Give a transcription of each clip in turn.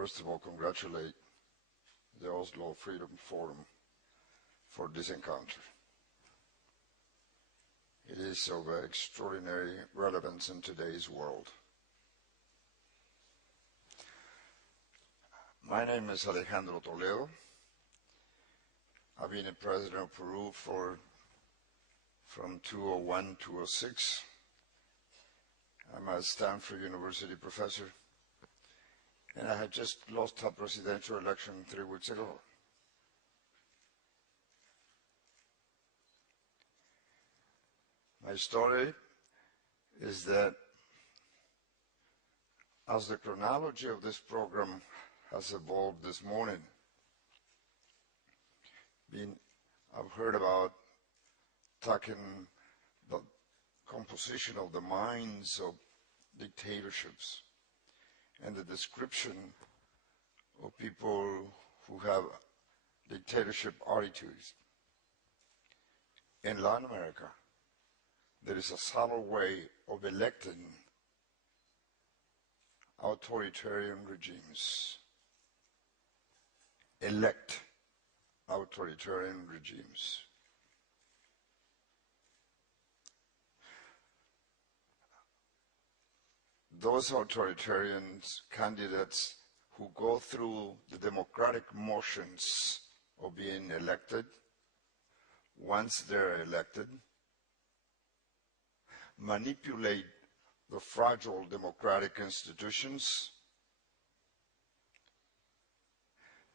first of all congratulate the Oslo Freedom Forum for this encounter. It is of extraordinary relevance in today's world. My name is Alejandro Toledo. I've been a president of Peru from 2001 to 2006. I'm a Stanford University professor, and I had just lost a presidential election 3 weeks ago. My story is that as the chronology of this program has evolved this morning, I've heard about talking the composition of the minds of dictatorships and the description of people who have dictatorship attitudes. In Latin America, there is a subtle way of electing authoritarian regimes. Elect authoritarian regimes. Those authoritarian candidates who go through the democratic motions of being elected, once they're elected, manipulate the fragile democratic institutions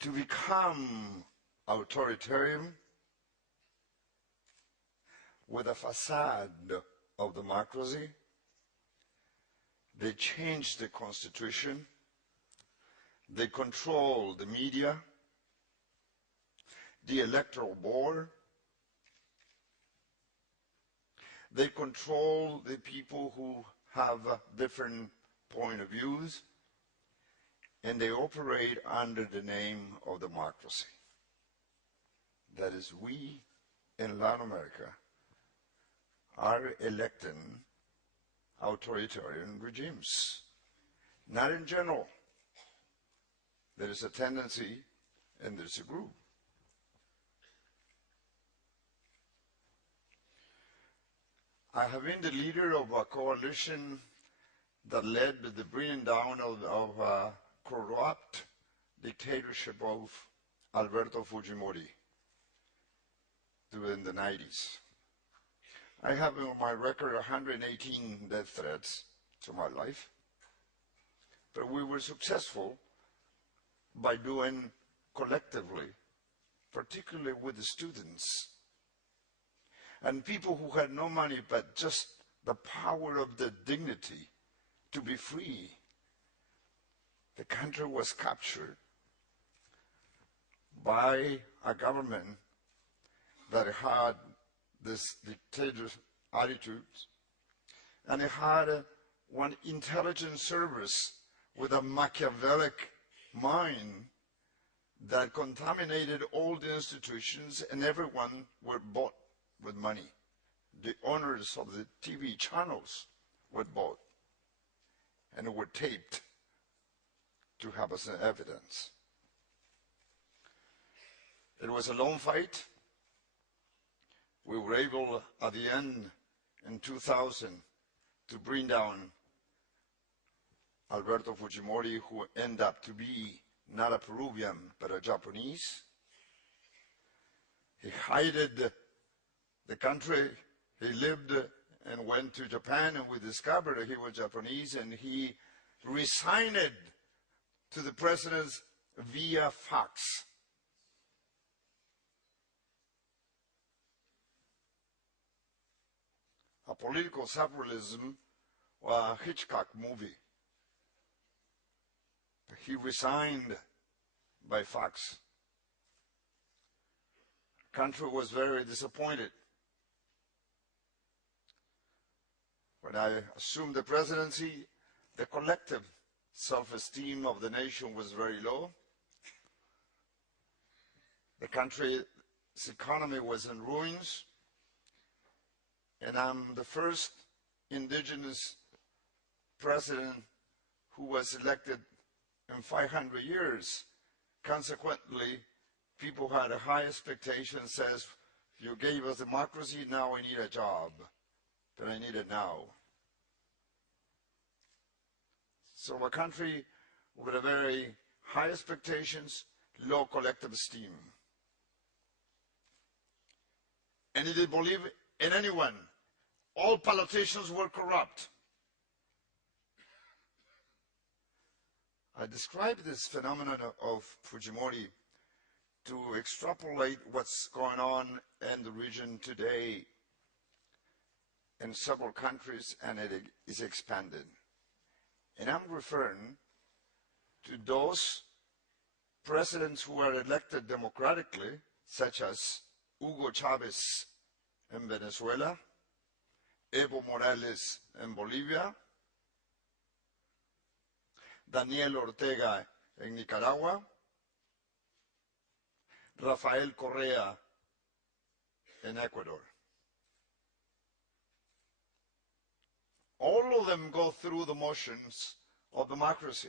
to become authoritarian with a facade of democracy. They change the constitution, they control the media, the electoral board, they control the people who have a different point of views, and they operate under the name of democracy. That is, we in Latin America are electing authoritarian regimes. Not in general. There is a tendency and there's a group. I have been the leader of a coalition that led to the bringing down of a corrupt dictatorship of Alberto Fujimori during the 90s. I have on my record 118 death threats to my life, but we were successful by doing collectively, particularly with the students and people who had no money but just the power of the dignity to be free. The country was captured by a government that had this dictator attitudes, and it had one intelligence service with a Machiavellic mind that contaminated all the institutions, and everyone were bought with money. The owners of the TV channels were bought and were taped to have as an evidence. It was a long fight. We were able, at the end, in 2000, to bring down Alberto Fujimori, who ended up to be not a Peruvian, but a Japanese. He hid the country. He lived and went to Japan, and we discovered he was Japanese, and he resigned to the president via fax. A political surrealism or a Hitchcock movie. He resigned by fax. The country was very disappointed. When I assumed the presidency, the collective self-esteem of the nation was very low. The country's economy was in ruins. And I'm the first indigenous president who was elected in 500 years. Consequently, people had a high expectation, says, you gave us democracy, now I need a job, but I need it now. So a country with a very high expectations, low collective esteem. And it didn't believe in anyone. All politicians were corrupt. I described this phenomenon of Fujimori to extrapolate what's going on in the region today in several countries, and it is expanded. And I'm referring to those presidents who are elected democratically, such as Hugo Chavez in Venezuela, Evo Morales in Bolivia, Daniel Ortega en Nicaragua, Rafael Correa in Ecuador. All of them go through the motions of democracy.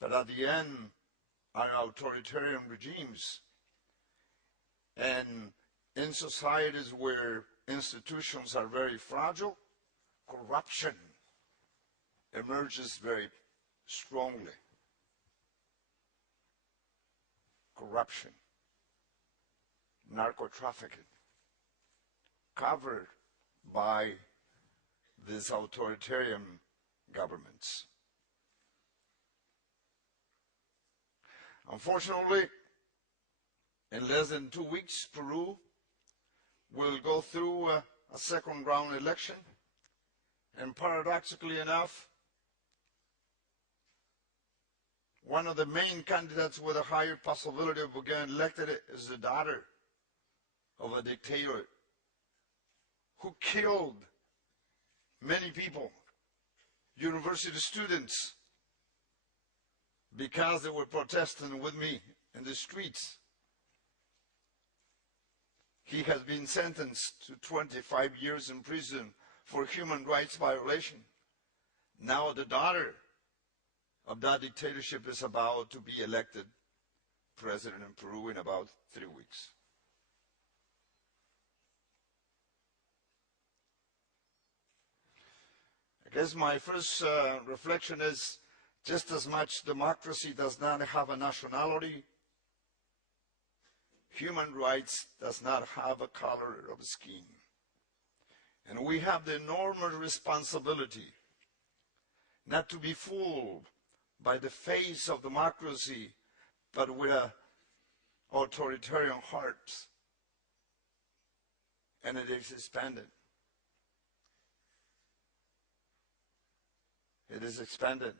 But at the end are authoritarian regimes. And in societies where institutions are very fragile, corruption emerges very strongly. Corruption, narco-trafficking, covered by these authoritarian governments. Unfortunately, in less than 2 weeks, Peru will go through a second round election, and paradoxically enough, one of the main candidates with a higher possibility of getting elected is the daughter of a dictator who killed many people, university students, because they were protesting with me in the streets. He has been sentenced to 25 years in prison for human rights violation. Now the daughter of that dictatorship is about to be elected president in Peru in about 3 weeks. I guess my first reflection is, just as much democracy does not have a nationality, human rights does not have a color of skin. And we have the enormous responsibility not to be fooled by the face of democracy, but with an authoritarian heart. And it is expanded. It is expanded.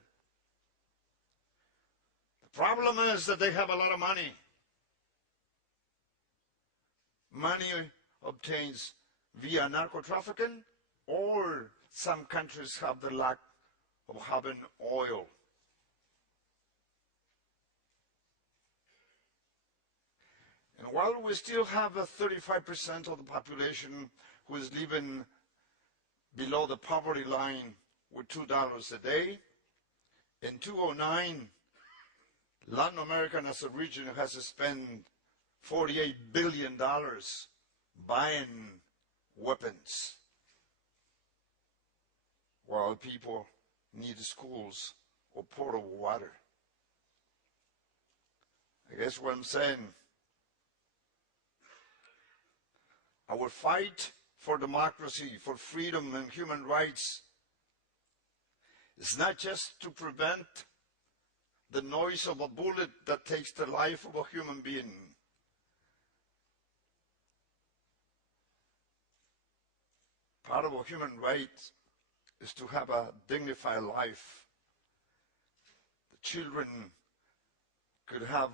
The problem is that they have a lot of money. Money obtains via narco-trafficking, or some countries have the lack of having oil. And while we still have 35% of the population who is living below the poverty line with $2 a day, in 2009, Latin America as a region has spent $48 billion buying weapons, while people need schools or potable water. I guess what I'm saying, our fight for democracy, for freedom and human rights is not just to prevent the noise of a bullet that takes the life of a human being. Part of a human right is to have a dignified life. The children could have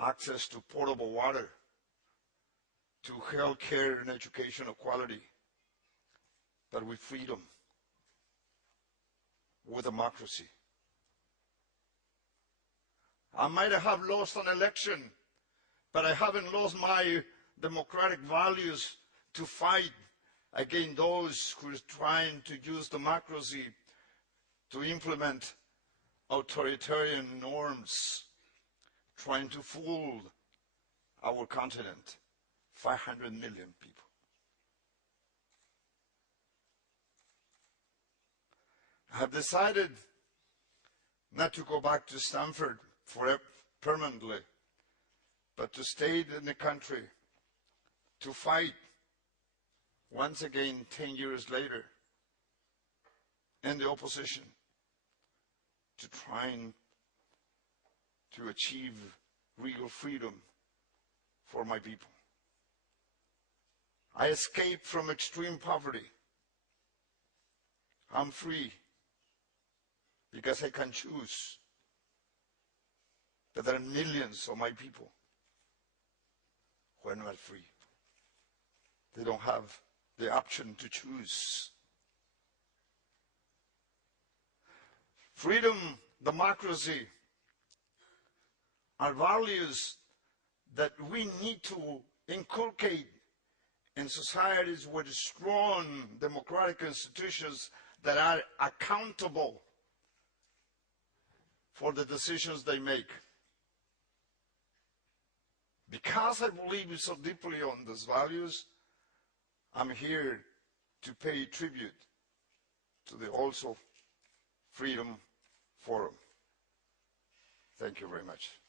access to potable water, to health care and education of quality, but with freedom, with democracy. I might have lost an election, but I haven't lost my democratic values to fight against those who are trying to use democracy to implement authoritarian norms, trying to fool our continent, 500 million people. I have decided not to go back to Stanford permanently, but to stay in the country to fight once again 10 years later in the opposition to trying to achieve real freedom for my people. I escaped from extreme poverty. I'm free because I can choose. But there are millions of my people who are not free. They don't have the option to choose. Freedom, democracy are values that we need to inculcate in societies with strong democratic institutions that are accountable for the decisions they make. Because I believe so deeply on these values, I'm here to pay tribute to the also Freedom Forum. Thank you very much.